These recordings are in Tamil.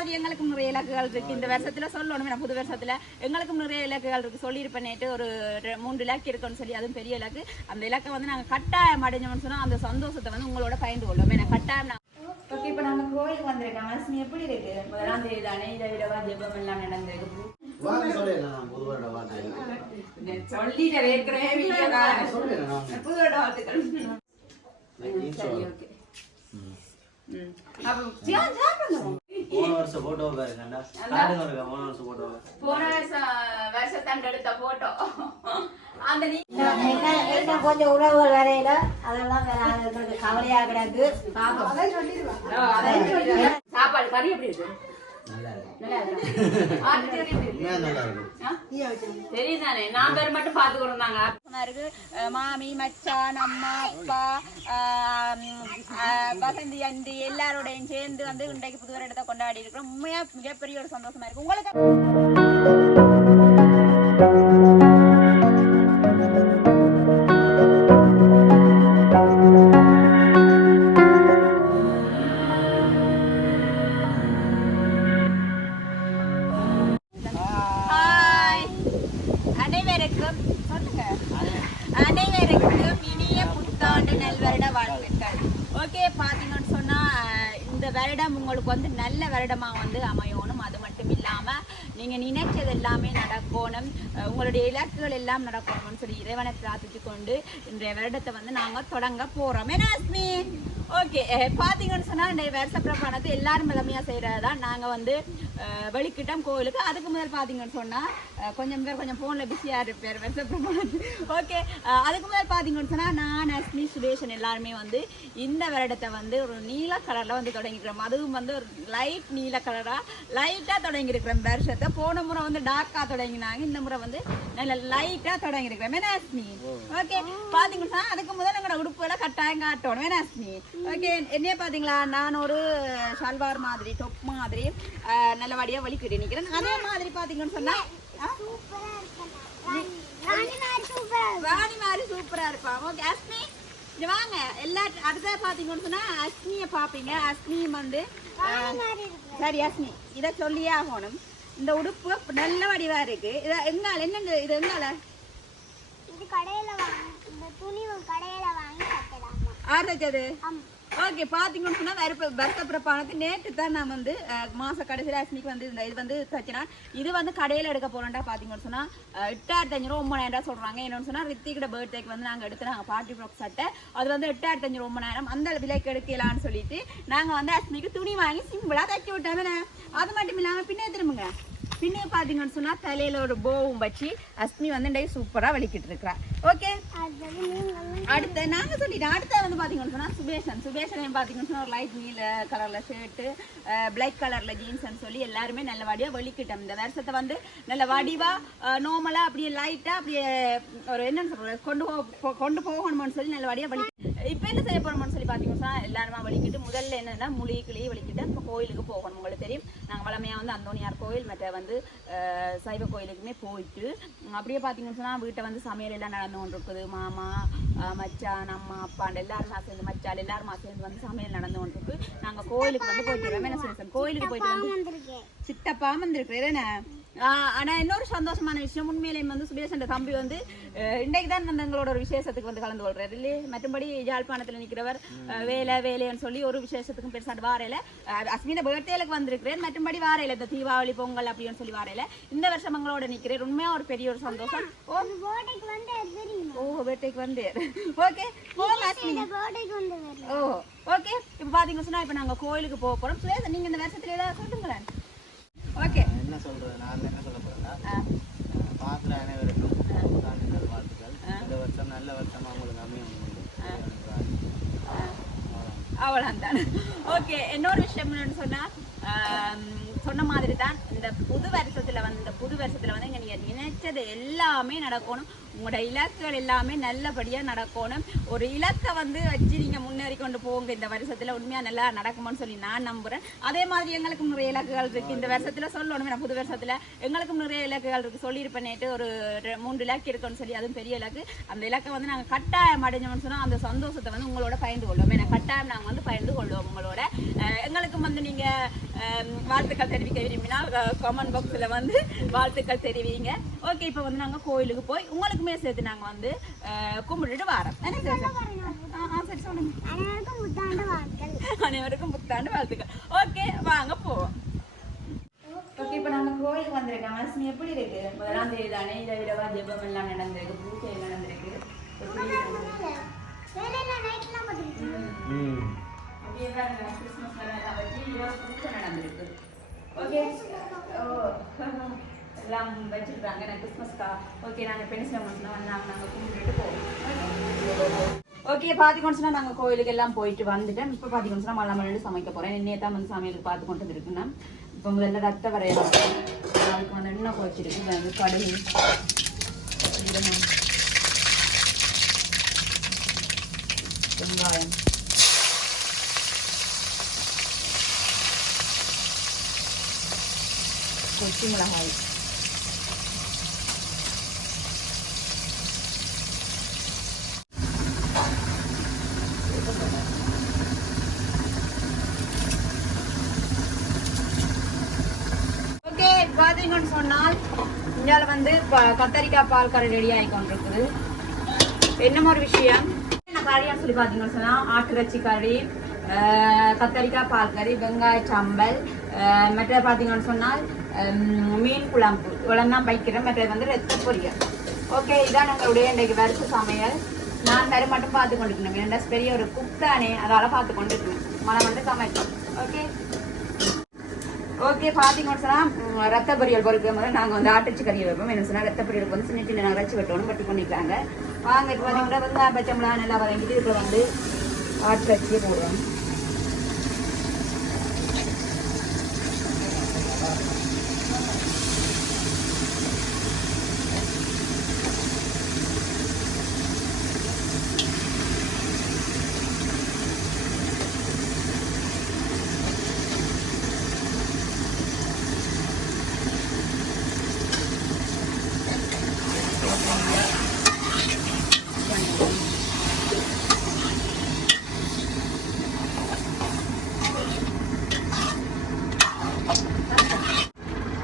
மாதிரி எங்களுக்கும் நிறைய இலக்குகள் இருக்கு. இந்த வருஷத்துல சொல்லணும் நான் புது வருஷத்துல. எங்களுக்கும் நிறைய இலக்குகள் இருக்கு. சொல்லியிருப்பேன் நேற்று ஒரு மூன்று இலக்கு இருக்குன்னு சொல்லி அதுவும் பெரிய இலக்கு. அந்த இலக்கை வந்து நாங்க கட்டாயம் அடைஞ்சோம்னு சொன்னா அந்த சந்தோஷத்தை வந்து உங்களோட பயந்து கொள்ளும். ஏன்னா கட்டாயம் ஓகே இப்போ நம்ம கோயிலுக்கு வந்திருக்கோம். மனசு எப்படி இருக்கு? முதலாம் தேதி தானே இதை விடவா ஜெபம் எல்லாம் நடந்திருக்கு. சொல்லிட்டு ஏற்கனவே வீடியோ சொல்லிடுறேன் நான். புது வருட வாழ்த்துக்கள். போன வருஷம் போட்டோ பாருங்கண்டா காடுங்க இருக்கா போன வருஷம் போட்டோ போன வருஷம் வருஷத்தாண்டு எடுத்த போட்டோ அந்த நீ என்ன கொஞ்சம் உறவுகள் வரையில அதெல்லாம் வேற ஆளுங்களுக்கு கவலையா கிடக்கு. சாப்பாடு கறி எப்படி இருக்கு? நல்லா இருக்கு நல்லா இருக்கா? ஆட்டுக்கறி எப்படி இருக்கு? உண்மையா நல்லா இருக்கு. ஆ? தெரியுதானே? நான் பேர் மட்டும் பார்த்து கொடுத்தாங்க இருக்கு அஹ் மாமி மச்சான் அம்மா அப்பா ஆஹ் ஆஹ் வசந்தி அண்டி எல்லாரோடையும் சேர்ந்து வந்து இன்றைக்கு புது வருடத்தை கொண்டாடி இருக்கிறோம். உண்மையா மிகப்பெரிய ஒரு சந்தோஷமா இருக்கு. உங்களுக்கு ஓகே பார்த்தீங்கன்னு சொன்னால் இந்த வருடம் உங்களுக்கு வந்து நல்ல வருடமாக வந்து அமையணும். அது மட்டும் இல்லாமல் நீங்கள் நினைச்சது எல்லாமே நடக்கணும். உங்களுடைய இலக்குகள் எல்லாம் நடக்கணும்னு சொல்லி இறைவனை பிரார்த்திச்சு கொண்டு இன்றைய வருடத்தை வந்து நாங்கள் தொடங்க போகிறோம் என்ன ஓகே பார்த்தீங்கன்னு சொன்னா இந்த வருஷ பிரபானத்தை எல்லாரும் மிளமையா செய்யறது தான் நாங்க வந்து வெளிக்கிட்டோம் கோயிலுக்கு அதுக்கு முதல் பார்த்தீங்கன்னு சொன்னா அஹ், கொஞ்சம் பேர் கொஞ்சம் ஃபோனில் பிஸியாக இருப்பார் வருஷ பிரபானத்து ஓகே அதுக்கு முதல் பார்த்தீங்கன்னு சொன்னா நான் அஸ்மி சுரேஷன் எல்லாருமே வந்து இந்த வருடத்தை வந்து ஒரு நீல கலர்ல வந்து தொடங்கிக்கிறோம் அதுவும் வந்து ஒரு லைட் நீல கலரா லைட்டா தொடங்கியிருக்கிறோம் வருஷத்தை. போன முறை வந்து டார்க்கா தொடங்கினாங்க. இந்த முறை வந்து நல்ல லைட்டா தொடங்கியிருக்கிறோம். என்ன அஸ்மி? ஓகே பாத்தீங்கன்னா சொன்னா அதுக்கு முதல்ல எங்களோட உடுப்புகளை கட்டாயம் காட்டணும். என்ன அஸ்மி? ஓகே என்னைய பாத்தீங்களா? நான் ஒரு ஷல்வார் மாதிரி டொப் மாதிரி அஹ், நல்லபடியா வலிக்கிட்டு நிக்கிறேன். அதே மாதிரி பாத்தீங்கன்னு சொன்னா ஆ? ராணி மாதிரி சூப்பரா இருப்பான். ஓகே அஸ்மி வாங்க. எல்லா அடுத்த பாத்தீங்கன்னு சொன்னா அஸ்மிய பாப்பீங்க. அஸ்மி வந்து சரி அஸ்மி இத சொல்லியே ஆகணும். இந்த உடுப்பு நல்ல வடிவா இருக்கு. இத எங்கால என்ன இது எங்கால? இது கடையில வாங்கி துணி கடையில வாங்கி ஆறு ஓகே பாத்தீங்கன்னு சொன்னா வருப்ப வருத்த பிறப்பானது. நேற்று தான் நான் வந்து அஹ், மாச கடைசியில் அஸ்மிக்கு வந்து இந்த இது வந்து தச்சினா இது வந்து கடையில் எடுக்க போறோம்டா பார்த்தீங்கன்னு சொன்னால் எட்டாயிரத்தி அஞ்சு ஒம்பதாயிரம் சொல்கிறாங்க என்னென்னு சொன்னால் சொன்னா பர்த்டேக்கு வந்து நாங்கள் எடுத்து நாங்கள் பார்ட்டி ஃப்ராக் சட்டை அது வந்து எட்டாயிரத்தி அஞ்சு ஒம்பதாயிரம் அந்த விலைக்கு எடுக்கலான்னு சொல்லிட்டு நாங்கள் வந்து அஸ்மிக்கு துணி வாங்கி சிம்பிளாக தைச்சி விட்டோம் அது மட்டும் இல்லாமல் பின்னே திரும்புங்க பின்னே பார்த்தீங்கன்னு சொன்னால் தலையில் ஒரு போவும் வச்சு அஸ்மி வந்து இன்றைக்கு சூப்பராக வலிக்கிட்டு இருக்கிறா ஓகே அடுத்த நாங்கள் சொல்லிட்டோம். அடுத்த வந்து பார்த்தீங்கன்னு சொன்னால் சுபேஷன். சுபேஷன் பார்த்தீங்கன்னு சொன்னால் ஒரு லைட் நீல கலரில் ஷர்ட்டு பிளாக் கலரில் ஜீன்ஸ்ன்னு சொல்லி எல்லாருமே நல்ல வடிவா வலிக்கிட்டோம். இந்த வருஷத்தை வந்து நல்ல வடிவாக நார்மலாக அப்படியே லைட்டாக அப்படியே ஒரு என்னன்னு சொல்கிறது கொண்டு போ- கொண்டு போகணும்னு சொல்லி நல்ல வடிவா வலி இப்போ என்ன செய்ய போறோம்னு சொல்லி பார்த்தீங்கன்னா எல்லாருமா வலிக்கிட்டு முதல்ல என்னென்னா முழி கிளி வலிக்கிட்டு இப்போ கோயிலுக்கு போகணும். உங்களுக்கு தெரியும். நாங்கள் வளமையாக வந்து அந்தோனியார் கோயில் மற்ற வந்து சைவ கோயிலுக்குமே போயிட்டு அப்படியே பார்த்தீங்கன்னு சொன்னா வீட்டை வந்து சமையல் எல்லாம் நடந்து கொண்டு இருக்குது மாமா மச்சான் அம்மா அப்பாண்ட எல்லாருமா சேர்ந்து மச்சால் எல்லாருமா சேர்ந்து வந்து சமையல் நடந்து கொண்டு இருக்கு நாங்கள் கோயிலுக்கு வந்து போயிட்டு என்ன சொல்லுங்க கோயிலுக்கு போயிட்டு வந்து வந்திருக்கேன். வந்துருக்கு வந்திருக்கிறேன். என்ன ஆஹ் ஆனா இன்னொரு சந்தோஷமான விஷயம். உண்மையிலேயும் வந்து சுபேஷன் தம்பி வந்து இன்றைக்கு தான் வந்து எங்களோட ஒரு விசேஷத்துக்கு வந்து கலந்து கொள்றாரு இல்லையே? மற்றபடி யாழ்ப்பாணத்துல நிக்கிறவர் அஹ், வேலை வேலைன்னு சொல்லி ஒரு விசேஷத்துக்கும் பெருசாக வாரையில அஸ்மின பர்த்டேலுக்கு வந்திருக்கிறேன் மற்றபடி வாரையில இந்த தீபாவளி பொங்கல் அப்படின்னு சொல்லி வாரையில இந்த வருஷம் எங்களோட நிக்கிறேன் உண்மையா ஒரு பெரிய ஒரு சந்தோஷம். ஓ போட்டைக்கு வந்து ஓகே. ஓ ஓகே. இப்போ பாத்தீங்கன்னா சொன்னா இப்போ நாங்க கோயிலுக்கு போக போறோம். சுரேஷ் நீங்க இந்த வருஷத்துல ஏதாவது சொல்லுங்களேன். ஓகே என்ன சொல்றது? நான் என்ன சொல்ல போறேன்னா பார்க்குற அனைவருக்கும் புத்தாண்டு வாழ்த்துக்கள். இந்த வருஷம் நல்ல வருஷமா உங்களுக்கு அமையும் அவ்வளோதான் ஓகே இன்னொரு விஷயம் என்னன்னு சொன்னா சொன்ன மாதிரி தான் இந்த புது வருஷத்துல வந்து இந்த புது வருஷத்துல வந்து நீங்க நினைச்சது எல்லாமே நடக்கணும். உங்களோட இலக்குகள் எல்லாமே நல்லபடியாக நடக்கணும். ஒரு இலக்கை வந்து வச்சு நீங்கள் முன்னேறி கொண்டு போங்க. இந்த வருஷத்தில் உண்மையாக நல்லா நடக்குமான்னு சொல்லி நான் நம்புகிறேன் அதே மாதிரி எங்களுக்கும் நிறைய இலக்குகள் இருக்குது இந்த வருஷத்தில் சொல்லணும் நான் புது வருஷத்தில் எங்களுக்கும் நிறைய இலக்குகள் இருக்குது சொல்லியிருப்பேன் நேற்று ஒரு ரெ- மூன்று இலக்கு இருக்குன்னு சொல்லி அதுவும் பெரிய இலக்கு. அந்த இலக்கை வந்து நாங்கள் கட்டாயம் அடைஞ்சோம்னு சொன்னால் அந்த சந்தோஷத்தை வந்து உங்களோட பகிர்ந்து கொள்வோம். ஏன்னா கட்டாயம் நாங்கள் வந்து பகிர்ந்து கொள்வோம் உங்களோட. எங்களுக்கும் வந்து நீங்கள் வாழ்த்துக்கள் தெரிவிக்க விரும்பினால் கமெண்ட் பாக்ஸில் வந்து வாழ்த்துக்கள் தெரிவிங்க. ஓகே இப்போ வந்து நாங்கள் கோயிலுக்கு போய் உங்களுக்கு உங்களுக்குமே சேர்த்து நாங்கள் வந்து கும்பிட்டுட்டு வரோம். அனைவருக்கும் புத்தாண்டு வாழ்த்துக்கள். அனைவருக்கும் புத்தாண்டு வாழ்த்துக்கள். ஓகே வாங்க போவோம். ஓகே இப்போ நாங்கள் கோயிலுக்கு வந்திருக்கோம். மனசு எப்படி இருக்கு? முதலாம் தேதி தானே இதை விடவா ஜெபம் எல்லாம் நடந்திருக்கு பூஜை எல்லாம் நடந்திருக்கு. அப்படியே கிறிஸ்மஸ் எல்லாம் வச்சு பூஜை நடந்திருக்கு. ஓகே. ஓ. எல்லாம் வச்சுருக்காங்க. நான் கிறிஸ்மஸ்க்கா ஓகே நாங்கள் பென்சில் மட்டும் வந்தாங்க நாங்கள் கும்பிட்டுட்டு போவோம். ஓகே பார்த்துக்கோன்னு நாங்கள் கோயிலுக்கு எல்லாம் போயிட்டு வந்துட்டேன் இப்போ பார்த்துக்கோன்னு மழை மழை சமைக்க போகிறேன் இன்னே தான் வந்து சமையலுக்கு பார்த்து கொண்டு வந்துருக்குன்னா இப்போ முதல்ல ரத்த வரையா அதுக்கு வந்து எண்ணெய் குறைச்சிருக்கு கடுகு. வெங்காயம். கொச்சி மிளகாய் ஓகே பார்த்தீங்கன்னு சொன்னால் இந்தியால வந்து இப்போ கத்தரிக்காய் பால் கரை ரெடி ஆகி கொண்டிருக்குது. என்னமோ ஒரு விஷயம்? என்ன கறியான்னு சொல்லி பார்த்தீங்கன்னு சொன்னால் ஆட்டுக்கச்சி கறி கத்தரிக்காய் பால் கறி வெங்காய சம்பல் மற்ற பார்த்தீங்கன்னு சொன்னால் மீன் குழம்பு. இவ்வளோ தான் வைக்கிறேன். மற்றது வந்து ரத்த பொரியல். ஓகே இதான் எங்களுடைய இன்றைக்கு வறுத்து சமையல். நான் தரு மட்டும் பார்த்து கொண்டிருக்கணும் ஏன்னா பெரிய ஒரு குக் தானே அதால் பார்த்து கொண்டு இருக்கணும் மழை வந்து சமைக்கும் ஓகே? ஓகே பார்த்தீங்கன்னு சொன்னால் ரத்த பொரியல் பொறுக்கிற மாதிரி நாங்கள் வந்து ஆட்டச்சி கறி வைப்போம். என்ன சொன்னால் ரத்த பொரியலுக்கு வந்து சின்ன சின்ன நகராச்சி வெட்டணும் பட்டி பண்ணிக்கிறாங்க வாங்க இப்போ பார்த்தீங்கன்னா வந்து பச்சை மிளகா நல்லா வதங்கிட்டு இதில் வந்து ஆட்டுச்சியை போடுவோம்.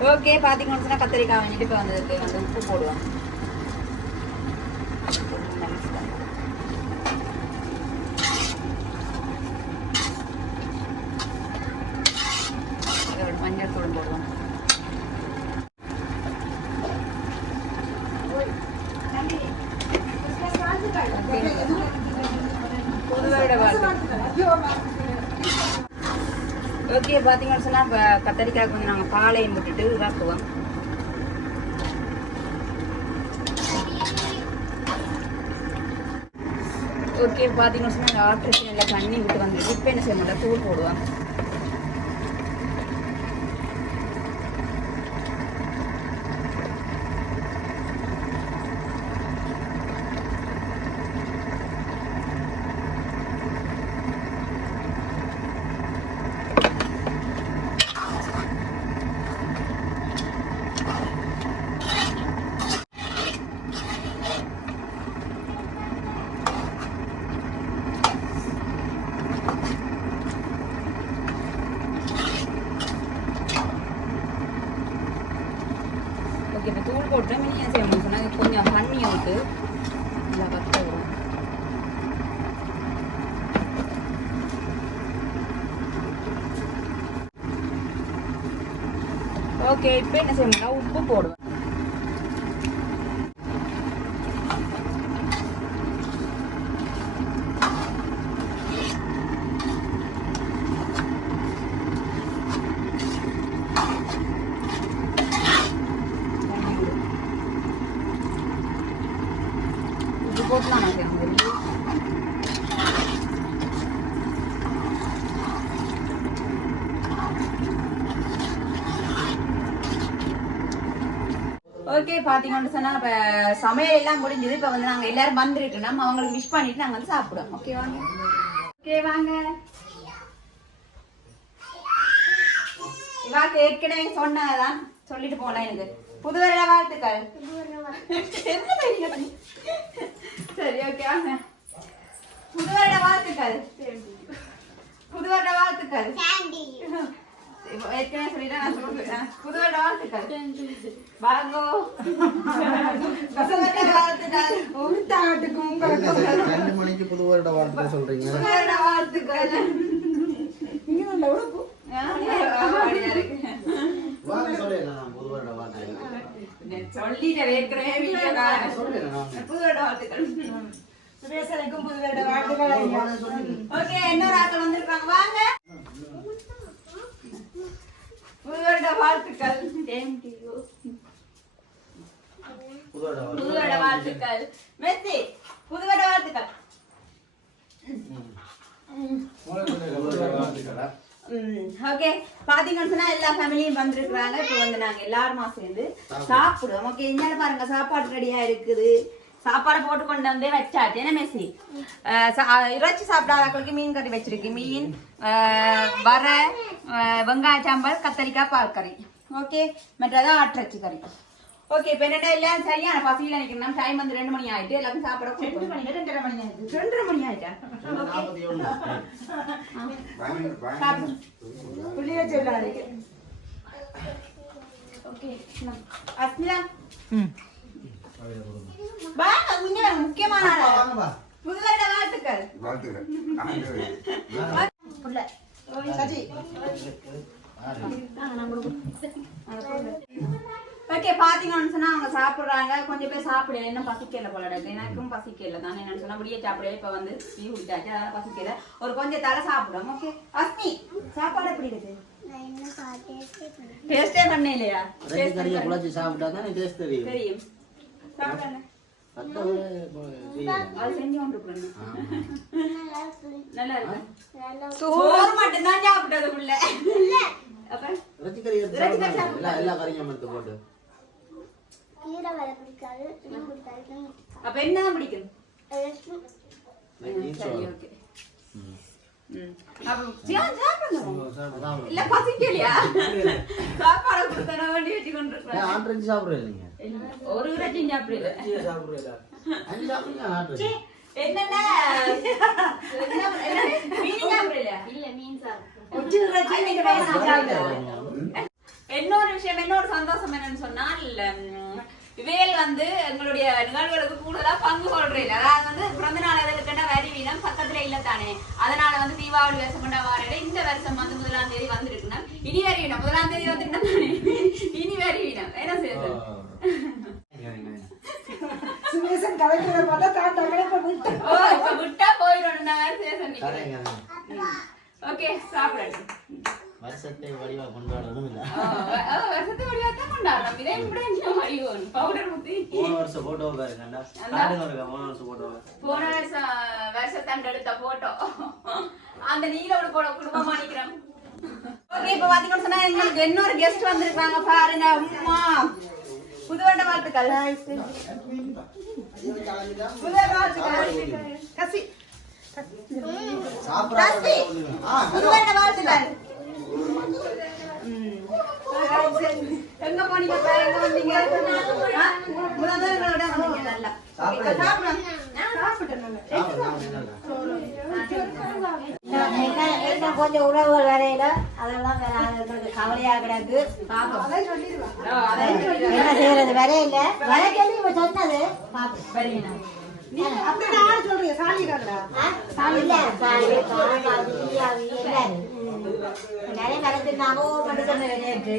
ஓகே பார்த்தீங்கன்னு சொன்னால் கத்திரிக்காய் வாங்கிட்டு இப்போ வந்ததுக்கு வந்து உப்பு போடுவோம். மஞ்சள் தூள் போடுவோம். ஓகே பார்த்தீங்கன்னு சொன்னால் இப்போ கத்தரிக்காய்க்கு வந்து நாங்கள் பாலையும் போட்டுட்டு இதாக்குவோம் ஓகே பார்த்தீங்கன்னா சொன்னால் இந்த ஆட்ரிச்சு நல்லா தண்ணி விட்டு வந்துருக்கு இப்போ என்ன செய்ய மாட்டேன் தூள் போடுவாங்க ஓகே இப்போ தூள் போட்டு மினி என்ன செய்யணும் சொன்னால் கொஞ்சம் தண்ணியை விட்டு நல்லா வத்த வரும் ஓகே இப்போ என்ன செய்யணும்னா உப்பு போடுவேன் இது போட்டு நான் செய்யணும் பார்த்தீங்கன்னு சொன்னால் சொன்னா சமையல் எல்லாம் முடிஞ்சது. இப்போ வந்து நாங்கள் எல்லாரும் வந்துருக்கு நம்ம அவங்களுக்கு விஷ் பண்ணிட்டு நாங்கள் வந்து சாப்பிடுவோம் ஓகே வாங்க. ஓகே வாங்க. இவாக்கு ஏற்கனவே சொன்னதான் சொல்லிட்டு போனேன் எனக்கு. புது வருட வாழ்த்துக்கள் சரி ஓகே வாங்க. புது வருட வாழ்த்துக்கள். புது வருட வாழ்த்துக்கள் இப்போ ஏற்கனவே சொல்லிட்டேன் நான் சொல்றேன். புது வருட வாழ்த்துக்கள் வாங்கோ பசங்க வாழ்த்துக்கள் உளுத்தாட்டுக்கும் உங்களுக்கு ரெண்டு மணிக்கு புது வருட வாழ்த்துக்கள் சொல்றீங்க புது வருட வாழ்த்துக்கள் நீங்க நல்ல உடுப்பு ஆ, அப்படியா இருக்கு. வாங்க சொல்லிடலாம் நான் புது வருட வாழ்த்துக்கள் நான் சொல்லிட்டேன் ஏற்கனவே வீடியோ கால் சொல்லிடுறேன் நான். புது வருட வாழ்த்துக்கள் சுரேசனுக்கும் புது வருட வாழ்த்துக்கள் ஐயா. ஓகே இன்னொரு ஆட்கள் வந்திருக்காங்க வாங்க புது வருட வாழ்த்துக்கள். Same to you. புது வருட புது வருட வாழ்த்துக்கள். மெஸ்ஸி புது வருட வாழ்த்துக்கள் ஓகே. பாத்தீங்கன்னு எல்லா ஃபேமிலியும் வந்திருக்கிறாங்க. இப்போ வந்து நாங்க எல்லாருமா சேர்ந்து சாப்பிடுவோம். ஓகே இங்க பாருங்க சாப்பாடு ரெடியா இருக்குது. சாப்பாடு போட்டு கொண்டு வந்து வச்சாச்சு. என்ன மெஸ்ஸி இறைச்சி சாப்பிடாதவங்களுக்கு மீன் கறி வச்சிருக்கு. மீன் வரை வெங்காய சாம்பார் கத்தரிக்காய் பால் கறி ஓகே? மற்றதான் ஆட்டிறச்சி கறி. ஓகே இப்போ என்னென்ன எல்லாம் சரியான பசியில் நினைக்கிறோம் டைம் வந்து ரெண்டு மணி ஆயிட்டு எல்லாரும் சாப்பிட ரெண்டு மணி ரெண்டரை மணி ஆயிடுச்சு. ரெண்டரை மணி ஆயிட்டா? புள்ளிய சொல்லாதீங்க ஓகே அஸ்மிதா? வா குஞ்சு முக்கியமான ஆளு. புது வருட வாழ்த்துக்கள். புள்ள. சஜி. ஓகே பாத்தீங்கன்னு சொன்னா அவங்க சாப்பிடுறாங்க. கொஞ்சம் பேர் சாப்பிடல. என்ன பசிக்கல போல எனக்கும் பசிக்கல தான். என்னன்னு சொன்னா விடிய சாப்பிடல இப்ப வந்து டீ குடிச்சாச்சு. அதனால பசிக்கல. ஒரு கொஞ்சம் தலை சாப்பிடும். ஓகே. அஸ்மி சாப்பாடு எப்படி இருக்கு? நான் இன்னும் டேஸ்டே பண்ண இல்லையா தெரியும். சோறு மட்டும் தான் சாப்பிட்டது உள்ள. எல்லா கறியும் போட்டு அப்ப என்ன பிடிக்கும் ஆட்டு இறைச்சி சாப்பிடுறது ஒரு. என்னன்னா. இன்னொரு விஷயம் இன்னொரு சந்தோஷம் என்னன்னு சொன்னால் இவையல் வந்து எங்களுடைய நிகழ்வுகளுக்கு கூடுதலா பங்கு கொள்றீங்க அதாவது வந்து பிறந்த நாள் எதுக்குன்னா வரி வீதம் பக்கத்துல இல்ல தானே அதனால தீபாவளி வருஷம் கொண்டா வாரையில இந்த வருஷம் வந்து முதலாம் தேதி வந்திருக்குன்னா இனி வரி வீதம் முதலாம் தேதி தானே இனி வரி வீதம் என்ன செய்யுது இங்க, இங்க, இங்க. சுரேசன் கலைக்கிறத பார்த்தா தான் தங்களை இப்ப விட்டு. ஓ இப்ப விட்டா போயிடும் நான் சேசன் கரைங்க, கரைங்க. ஓகே சாப்பிடுங்க வருஷத்தை வடிவா கொண்டாடணும் இதே பவுடர் ஊத்தி. போன வருஷம் போட்டோ காட்டுங்க இருக்கா போன வருஷம் போட்டோ போன வருஷம் வருஷத்தாண்டு எடுத்த போட்டோ அந்த நீலோட போட குடும்பமா நிக்கிறோம் ஓகே இப்ப பாத்தீங்கன்னு சொன்னா எங்களுக்கு இன்னொரு கெஸ்ட் வந்திருக்காங்க பாருங்க அம்மா. புது வருட வாழ்த்துக்கள். புது வருட வாழ்த்துக்கள். கசி. புது வருட வாழ்த்துக்கள். எங்க போனீங்க? எங்க வந்தீங்க? ஆ? முதல் தடவை எங்களோட வந்தீங்க நல்லா. என்ன கொஞ்சம் உறவுகள் வரையில அதெல்லாம் கவலையா கிடக்கு. என்ன செய்யறது? வரையில வர சொல்லி இவ சொன்னது? சொல்றீங்க சாலி சாலி சாலி நிறைய நடத்திருந்தாங்க மட்டும் நேற்று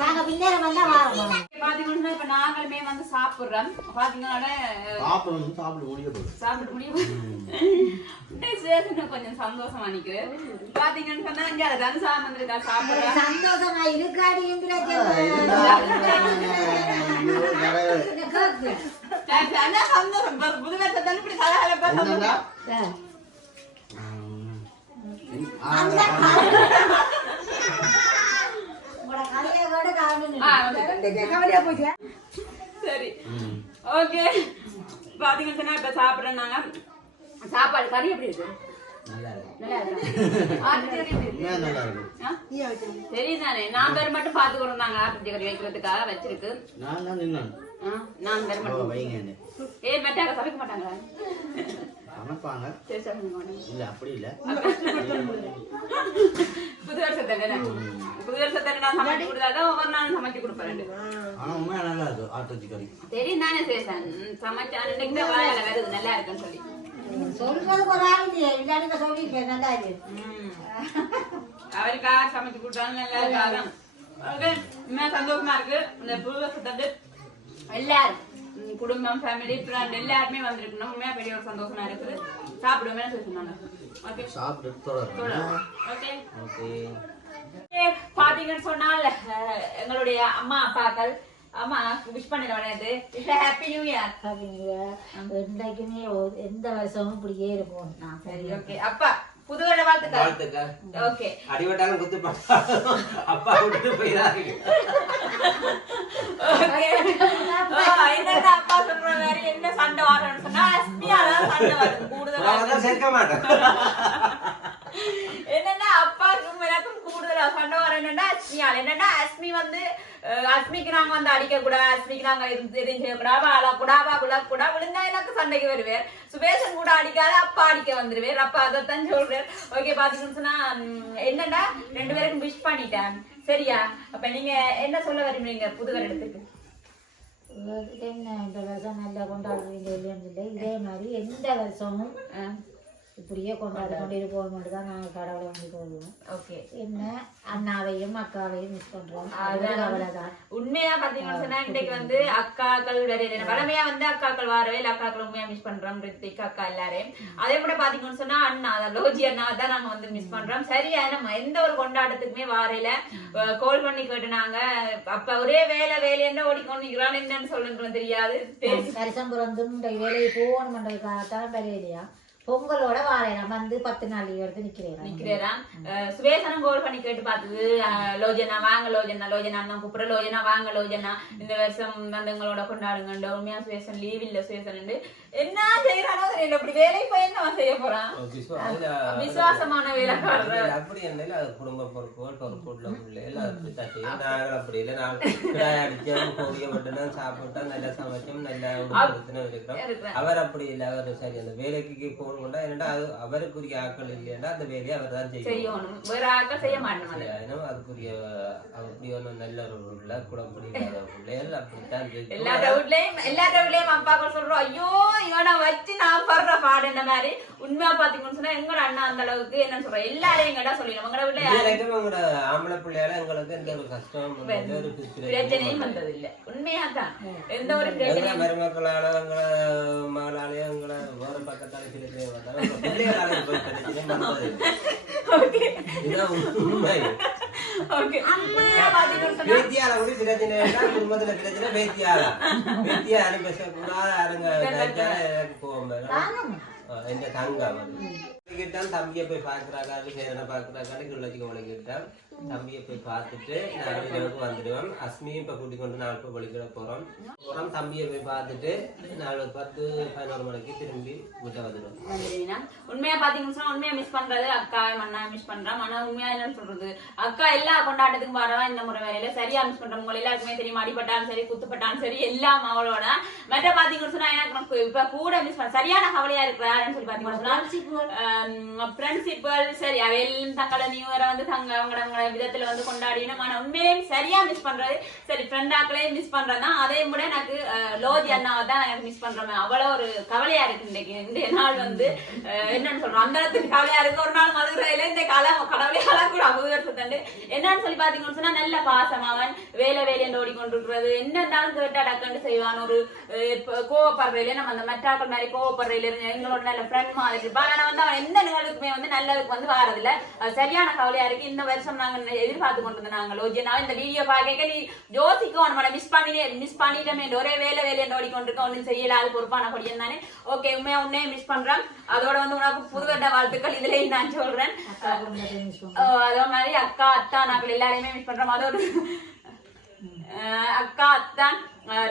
நாங்க பின்னேரம் எல்லாம் வாரோம் பாத்தீங்கன்னா இப்ப நாங்களுமே வந்து சாப்பிடுறோம் பாத்தீங்கன்னா சாப்பிடணும் முடிய போகுது சாப்பிட்டு கொஞ்சம் சந்தோஷமா நிக்கிறேன் பாத்தீங்கன்னு சொன்னா இங்க தனுசா வந்திருக்கா சாப்பிடுறேன் சந்தோஷமா இருக்காடி சந்தோஷம் பாரு, புது வருஷத்தால இப்படி கலகலப்பா சந்தோஷம். ஆ, வந்துட்டேன். கவலையா போச்சு சரி. ஓகே. பாத்தீங்கன்னு இப்ப சாப்பிடுறோம் நாங்க சாப்பாடு கறி எப்படி இருக்கு? தெரியுதானே? நான் பேர் மட்டும் பார்த்து கொடுத்தாங்க ஆட்டு கறி வைக்கிறதுக்காக வச்சிருக்கு. நான் பேர் மட்டும். ஏ மெட்டாங்க சமைக்க மாட்டாங்களா? சமைப்பாங்க இல்ல அப்படி இல்ல. புது வருஷத்துல புது வருஷத்துல நான் சமைச்சு கொடுத்தாதான் ஒவ்வொரு நாளும் சமைச்சு கொடுப்பேன். ஆனா உண்மையா நல்லா இருக்கு ஆட்டோச்சி கறி. தெரியும் தானே சேஷன். சமைச்சா அன்னைக்கு தான் வாயில வருது நல்லா இருக்குன்னு சொல்லி. சொல்றதுக்கு ஒரு ஆள் இல்லையே. இல்லாட்டி சொல்லியிருப்பேன் நல்லா இது ம். அவருக்காக சமைச்சு கொடுத்தாலும் நல்லா இருக்காங்க ஓகே உண்மையா சந்தோஷமா இருக்கு. இந்த புது வருஷத்துக்கு எல்லாரும் குடும்பம் ஃபேமிலி ஃப்ரெண்ட் எல்லாருமே வந்திருக்கணும் உண்மையா பெரிய ஒரு சந்தோஷமா இருக்குது. சாப்பிடுவோமே சொன்னாங்க. ஓகே சாப்பிட்டு தொடரும் ஓகே ஓகே பாத்தீங்கன்னு சொன்னால் எங்களுடைய அம்மா அப்பாக்கள் அம்மா விஷ் பண்ணிடுவானே ஹாப்பி நியூ இயர் என்றைக்குமே எந்த வருஷமும் இப்படியே இருக்கும் நான் சரி ஓகே அப்பா புது வருட வாழ்த்துக்கள். வாழ்த்துக்கள். ஓகே அடிபட்டாலும் குத்து பட்டாலும் அப்பா விட்டு போயிடாதீங்க. ஓகே என்னடா அப்பா சொல்ற மாதிரி என்ன சண்டை வரணும்னு சொன்னா சண்டை வருது கூடுதலா நான் சேர்க்க மாட்டேன். என்னன்னா அப்பாக்கும் எனக்கும் கூடுதலா சண்டை வர என்னன்னா அஸ்மியால். என்னன்னா அஸ்மி வந்து அஸ்மிக்கு நாங்க வந்து அடிக்க கூடாது அஸ்மிக்கு நாங்க எதுவும் செய்யக்கூடாது அழ கூடாவா விழக்கூடா விழுந்தா எனக்கு சண்டைக்கு வருவேன் சுபேஷன் கூட அடிக்காத அப்பா அடிக்க வந்துருவேர். அப்பா அதைத்தான் சொல்றேன் ஓகே பாத்தீங்கன்னு சொன்னா என்னடா ரெண்டு பேருக்கும் விஷ் பண்ணிட்டேன். சரியா? அப்ப நீங்க என்ன சொல்ல விரும்புறீங்க புது வருடத்துக்கு? இந்த வருஷம் நல்லா கொண்டாடுறீங்க இல்லைன்னு இல்லை இதே மாதிரி எந்த வருஷமும் இப்படியே கொண்டாடி கொண்டு இருப்போம் தான் நாங்கள் கடவுளை வந்து கொள்வோம். ஓகே. என்ன? அண்ணாவையும் அக்காவையும் மிஸ் பண்றோம். அவ்வளவுதான் உண்மையா பாத்தீங்கன்னு சொன்னா இன்னைக்கு வந்து அக்காக்கள் வேற வளமையா வந்து அக்காக்கள் வாரவே இல்லை அக்காக்கள் உண்மையா மிஸ் பண்றோம் ரித்திக் அக்கா எல்லாரையும். அதே கூட பாத்தீங்கன்னு சொன்னா அண்ணா லோஜி அண்ணா தான் நாங்க வந்து மிஸ் பண்றோம். சரியா நம்ம எந்த ஒரு கொண்டாட்டத்துக்குமே வாரையில கோல் பண்ணி கேட்டுனாங்க. அப்ப ஒரே வேலை வேலைன்னு ஓடிக்கொண்டிருக்கிறான் என்னன்னு சொல்லுங்க தெரியாது. பேசி வருஷம் பிறந்தும் வேலையை போகணும் பண்றதுக்காகத்தான் வேலையிலையா பொங்கலோட வாரேன் வந்து பத்து நாள் எடுத்து நிக்கிறேன் நிக்கிறேரா சுவேசனம் கோல் பண்ணி கேட்டு பார்த்தது. லோஜனா வாங்க லோஜனா லோஜனா தான் கூப்பிடுற லோஜனா வாங்க லோஜனா. இந்த வருஷம் வந்து எங்களோட கொண்டாடுங்க உண்மையா சுவேசன் லீவ் இல்ல சுவேசன் என்ன செய்யறானோ தெரியல. இப்படி வேலை போய் என்ன அவன் செய்ய போறான்? விசுவாசமான வேலைக்காரர் அப்படி என்ன குடும்ப பொறுப்புகள் பொறுப்பு உள்ள பிள்ளைகள் அப்படி தட்டி. நாங்கள் அப்படி இல்லை. நாங்கள் அடிச்சோம் கோழியை மட்டும்தான் சாப்பிட்டோம். நல்லா சமைச்சோம் நல்லா இருக்கிறோம். அவர் அப்படி இல்லை. அவர் சரி. அந்த வேலைக்கு போகணும்னா என்னடா அது அவருக்குரிய ஆட்கள் இல்லையா அந்த வேலையை அவர் தான் செய்யணும் வேற ஆட்கள் செய்ய மாட்டோம் அதுக்குரிய அப்படி ஒன்றும் நல்ல ஒரு உள்ள குடப்படி பிள்ளைகள் அப்படித்தான் எல்லா டவுட்லயும் எல்லா டவுட்லயும் அப்பாக்கள் சொல்றோம் ஐயோ இவனை வச்சு நான் படுற பாடு என்ன மாதிரி உண்மையா பாத்தீங்கன்னு சொன்னா எங்கட அண்ணா அந்த அளவுக்கு என்ன சொல்றோம் எல்லாரையும் கேட்டா சொல்லிடும் உங்களோட வீட்டுல உங்களோட ஆம்பளை பிள்ளையால எங்களுக்கு எந்த ஒரு கஷ்டம் பிரச்சனையும் வந்தது இல்ல உண்மையா தான் எந்த ஒரு எங்க தங்கம் தம்பியை போய் பார்க்குறாக்காரு சேரனை பார்க்குறாக்காரு கிள்ளச்சிக்கு உலகிட்டால் தம்பியை போய் பார்த்துட்டு நான் இரவுக்கு வந்துடுவேன் அஸ்மியும் இப்போ கூட்டிக் கொண்டு நாலு போய் வலிக்கிட போகிறோம் போகிறோம் தம்பியை போய் பார்த்துட்டு நாலு பத்து பதினோரு மணிக்கு திரும்பி வீட்டை வந்துடுவோம். வந்துடுவீனா? உண்மையா பாத்தீங்கன்னு சொன்னா உண்மையா மிஸ் பண்றது அக்கா அண்ணா மிஸ் பண்றோம் ஆனா உண்மையா என்னன்னு சொல்றது? அக்கா எல்லா கொண்டாட்டத்துக்கும் வரவா இந்த முறை வேலையில. சரியா மிஸ் பண்றோம் உங்களை எல்லாருக்குமே தெரியும். அடிபட்டாலும் சரி குத்துப்பட்டாலும் சரி எல்லாம் அவளோட. மற்ற பாத்தீங்கன்னு சொன்னா எனக்கு இப்ப கூட மிஸ் பண்ண சரியான கவலையா இருக்கிறாருன்னு சொல்லி சொன்னா பிரின்சிபல் சரி அவையும் தங்களை நியூ இயரை வந்து தங்க அவங்களோட விதத்துல வந்து கொண்டாடினோம் ஆனா உண்மையிலேயும் சரியா மிஸ் பண்றது. சரி ஃப்ரெண்டாக்களையும் மிஸ் பண்றதுதான் அதையும் கூட எனக்கு லோதி அண்ணாவை தான் எனக்கு மிஸ் பண்றேன். அவ்வளவு ஒரு கவலையா இருக்கு இன்னைக்கு இந்த நாள் வந்து என்னன்னு சொல்றோம். அந்த இடத்துக்கு கவலையா இருக்கு. ஒரு நாள் மதுரையில இந்த காலம் கடவுளே கூட அபுதர்த்தண்டு என்னன்னு சொல்லி பாத்தீங்கன்னு சொன்னா நல்ல பாசம் அவன். வேலை வேலையை ஓடிக்கொண்டிருக்கிறது. என்ன இருந்தாலும் கேட்டா டக்குன்னு செய்வான். ஒரு கோவப்படுறதுல நம்ம அந்த மெட்டாக்கள் மாதிரி கோவப்படுறதுல இருந்து எங்களோட நல்ல ஃப்ரெண்ட் மாதிரி இருப்பான். ஆனா வந்து அவன் எந்த நிகழ்வுக்குமே வந்து நல்லதுக்கு வந்து வாரதில்ல. சரியான கவலையா இருக்கு. இந்த வருஷம் நாங்க எதிர்பார்த்து கொண்டு நாங்க லோஜினா இந்த வீடியோ பார்க்க நீ யோசிக்கும் நம்மள மிஸ் பண்ணி மிஸ் பண்ணிட்டோமே ஒரே வேலை வேலையை ஓடிக்கொண்டிருக்கோம் ஒன்றும் செய்யல அது பொறுப்பான படியம் தானே. ஓகே உண்மையா உன்னே மிஸ் பண்றேன். அதோட வந்து உனக்கு புது வருட வாழ்த்துக்கள் இதுலயும் நான் சொல்றேன். அதே மாதிரி அக்கா அத்தா நாங்கள் எல்லாரையுமே மிஸ் பண்றோம். அதோட அக்கா அத்தான்.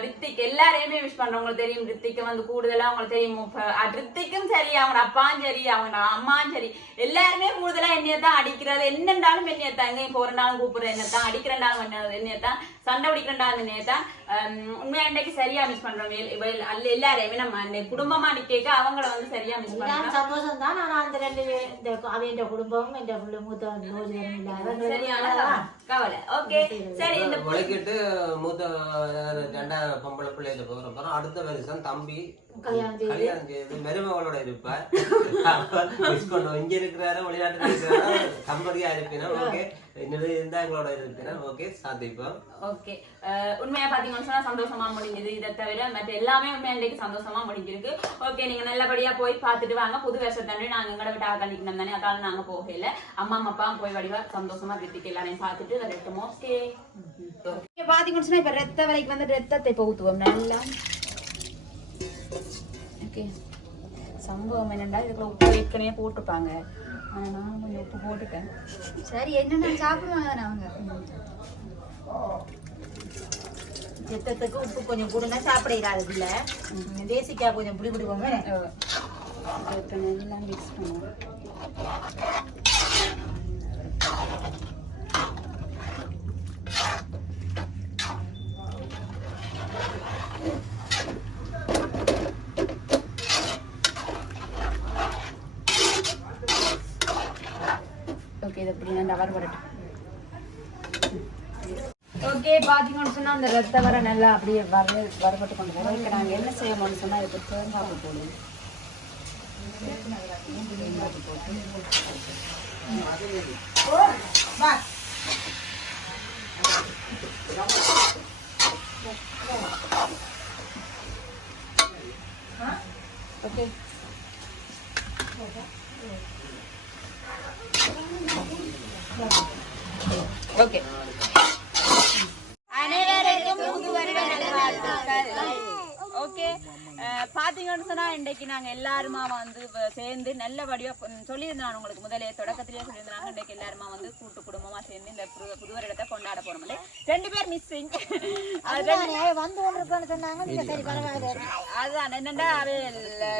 ரித்திக் எல்லாரையுமே விஷ் பண்றோம் உங்களுக்கு தெரியும் ரித்திக்கு வந்து கூடுதலா உங்களுக்கு தெரியும். இப்ப, ரித்திக்கும் சரி அவங்க அப்பாவும் சரி அவங்க அம்மாவும் சரி எல்லாருமே கூடுதலா என்னைய தான் அடிக்கிறது. என்னண்டாலும் என்னைய தான் எங்கேயும் போறனாலும் கூப்பிடுற என்ன தான் என்னைய தான் சண்டை பிடிக்கிறண்டாலும் என்னைய தான் உண்மையா இன்றைக்கு சரியா மிஸ் பண்றோம். எல்லாரையுமே நம்ம குடும்பமா நிக்க அவங்கள வந்து சரியா மிஸ் பண்றோம். சந்தோஷம் தான். ஆனா அந்த ரெண்டு இந்த அவன் குடும்பமும் இந்த புள்ள மூத்த சரியான கவலை. ஓகே சரி இந்த மூத்த ரெண்டாவது பொம்பளை பிள்ளையில போகிற அப்புறம் அடுத்த வருஷம் தம்பி கல்யாணம் செய்து. மருமகளோட இருப்பார். இங்க இருக்கிறாரு விளையாட்டு இருக்கிறாரு தம்பதியா இருப்பினா ஓகே இன்னொரு இருந்தா எங்களோட இருப்பினா ஓகே சாதிப்போம் ஓகே உண்மையா பாத்தீங்கன்னு சொன்னா சந்தோஷமா முடிஞ்சது. இதை தவிர மற்ற எல்லாமே உண்மையா இன்றைக்கு சந்தோஷமா முடிஞ்சிருக்கு. ஓகே நீங்க நல்லபடியா போய் பார்த்துட்டு வாங்க. புது வருஷத்தாண்டி நாங்க எங்கட விட்டு ஆக்காண்டிக்கணும் தானே. அதால நாங்க போகல. அம்மா அப்பா போய் வடிவா சந்தோஷமா ரித்திக்கு எல்லாரையும் பார்த்துட்டு வரட்டும். ஓகே பாத்தீங்கன்னு சொன்னா இப்ப ரத்த வரைக்கும் வந்து ரத்தத்தை இப்ப நல்லா. ஓகே. சம்பவம் என்னன்னா இதுக்குள்ள உப்பு ஏற்கனவே போட்டிருப்பாங்க. ஆனா நான் கொஞ்சம் உப்பு போட்டுட்டேன். சரி என்னென்ன சாப்பிடுவாங்க தானே அவங்க சித்தத்துக்கு உப்பு கொஞ்சம் கூடுனா சாப்பிடுறாரு இல்ல. தேசிக்காய் கொஞ்சம் புளி பிடிப்போமே இப்போ நல்லா மிக்ஸ் பண்ணுவோம். இது வரட்டும். ஓகே பார்த்தீங்கன்னு சொன்னால் அந்த ரத்த வர நல்லா அப்படியே வர வரப்பட்டு கொண்டு வரோம். இப்போ நாங்கள் என்ன செய்யணும்னு சொன்னால் இதுக்கு தேங்காய் போடுவோம். ஓகே அனைவருக்கும் புது வருட நல்வாழ்த்துக்கள் ஓகே பாத்தீங்கன்னு சொன்னா இன்றைக்கு நாங்க எல்லாருமா வந்து சேர்ந்து நல்லபடியா ம், சொல்லியிருந்தேன் நான் உங்களுக்கு முதலே. தொடக்கத்திலேயே சொல்லியிருந்தாங்க. இன்றைக்கு எல்லாருமா வந்து கூட்டு குடும்பமா சேர்ந்து இந்த புது புது வருடத்தை கொண்டாட போறோம் ரெண்டு பேர் மிஸ்ஸிங் வந்து சொன்னாங்க. அதுதான் அவை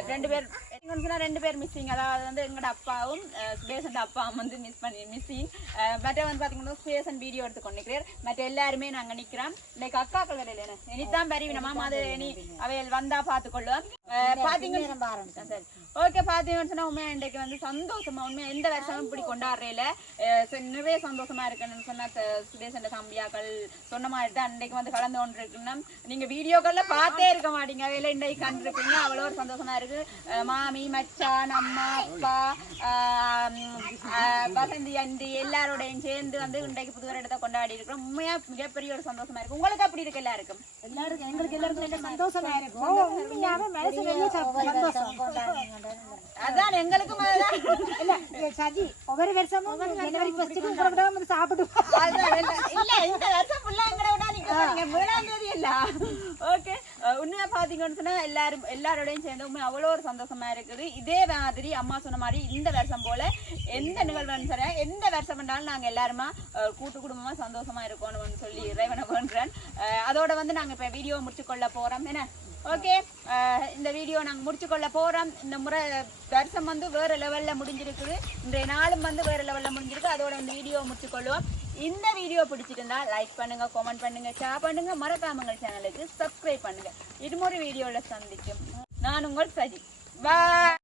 ரெண்டு பேர் என்னன்னு சொன்னா ரெண்டு பேர் மிஸ்ஸிங் அதாவது வந்து எங்களோட அப்பாவும் சுபேசன் அப்பாவும் வந்து மிஸ் பண்ணி மிஸ்ஸிங் மற்ற வந்து பாத்தீங்கன்னா சுபேசன் வீடியோ எடுத்து கொண்டிருக்கிறார். மற்ற எல்லாருமே நாங்க நிக்கிறோம். இன்னைக்கு அக்காக்கள் வேலையில என்ன இனித்தான் பெரிய மாமா அது இனி அவைகள் வந்தா பார்த்துக்கொள்ளுவோம் அஹ், பாத்தீங்கன்னா சரி ஓகே பாத்தீங்கன்னு சொன்னா உண்மையா இன்றைக்கு வந்து சந்தோஷமா உண்மையா எந்த வருஷமும் இப்படி கொண்டாடுறேல நிறைய சந்தோஷமா இருக்குன்னு சொன்னா த- சுதேசன் தம்பியாக்கள் சொன்ன மாதிரி தான் இன்றைக்கு வந்து கலந்து கொண்டு இருக்குன்னா நீங்க வீடியோக்கள்ல பார்த்தே இருக்க மாட்டீங்க. வேலை இன்றைக்கு கண்டிருப்பீங்க. அவ்வளோ ஒரு சந்தோஷமா இருக்கு. அஹ் மாமி மச்சான் அம்மா அப்பா வசந்தி அண்டி எல்லாரோடையும் சேர்ந்து வந்து இன்றைக்கு புது வருடத்தை கொண்டாடி இருக்கிறோம் உண்மையா மிகப்பெரிய ஒரு சந்தோஷமா இருக்கு உங்களுக்கு அப்படி இருக்கு எல்லாருக்கும் எல்லாருக்கும் எங்களுக்கு எல்லாருக்கும் சந்தோஷமா இருக்கும் அதான் எங்களுக்கும் சஜி ஒவ்வொரு வருஷமும் ஜனவரி ஃபர்ஸ்ட்டுக்கு கூட வந்து சாப்பிட்டு அதான் இல்ல, இந்த வருஷம் ஃபுல்லா விட நீங்க மூணாம் தேதி இல்ல ஓகே உண்மையா பாத்தீங்கன்னு சொன்னா எல்லாரும் எல்லாரோடையும் சேர்ந்து உண்மை அவ்வளோ ஒரு சந்தோஷமா இருக்குது. இதே மாதிரி அம்மா சொன்ன மாதிரி இந்த வருஷம் போல எந்த நிகழ்வுன்னு சொல்ல எந்த வருஷம் பண்ணாலும் நாங்க எல்லாருமா கூட்டு குடும்பமா சந்தோஷமா இருக்கணும்னு சொல்லி இறைவனை வேண்டுறேன். அதோட வந்து நாங்க இப்ப வீடியோ முடிச்சு கொள்ள போறோம். என்ன? ஓகே இந்த வீடியோ நாங்க முடிச்சு கொள்ள போறோம். இந்த முறை வருஷம் வந்து வேற லெவல்ல முடிஞ்சிருக்குது. இன்றைய நாளும் வந்து வேற லெவல்ல முடிஞ்சிருக்கு. அதோட இந்த வீடியோ முடிச்சு கொள்ளுவோம் இந்த வீடியோ பிடிச்சிருந்தா லைக் பண்ணுங்க கமெண்ட் பண்ணுங்க ஷேர் பண்ணுங்க. மறக்காமங்கள் சேனலுக்கு சப்ஸ்கிரைப் பண்ணுங்க. இது ஒரு வீடியோல சந்திக்கும். நான் உங்கள் சஜி. பாய்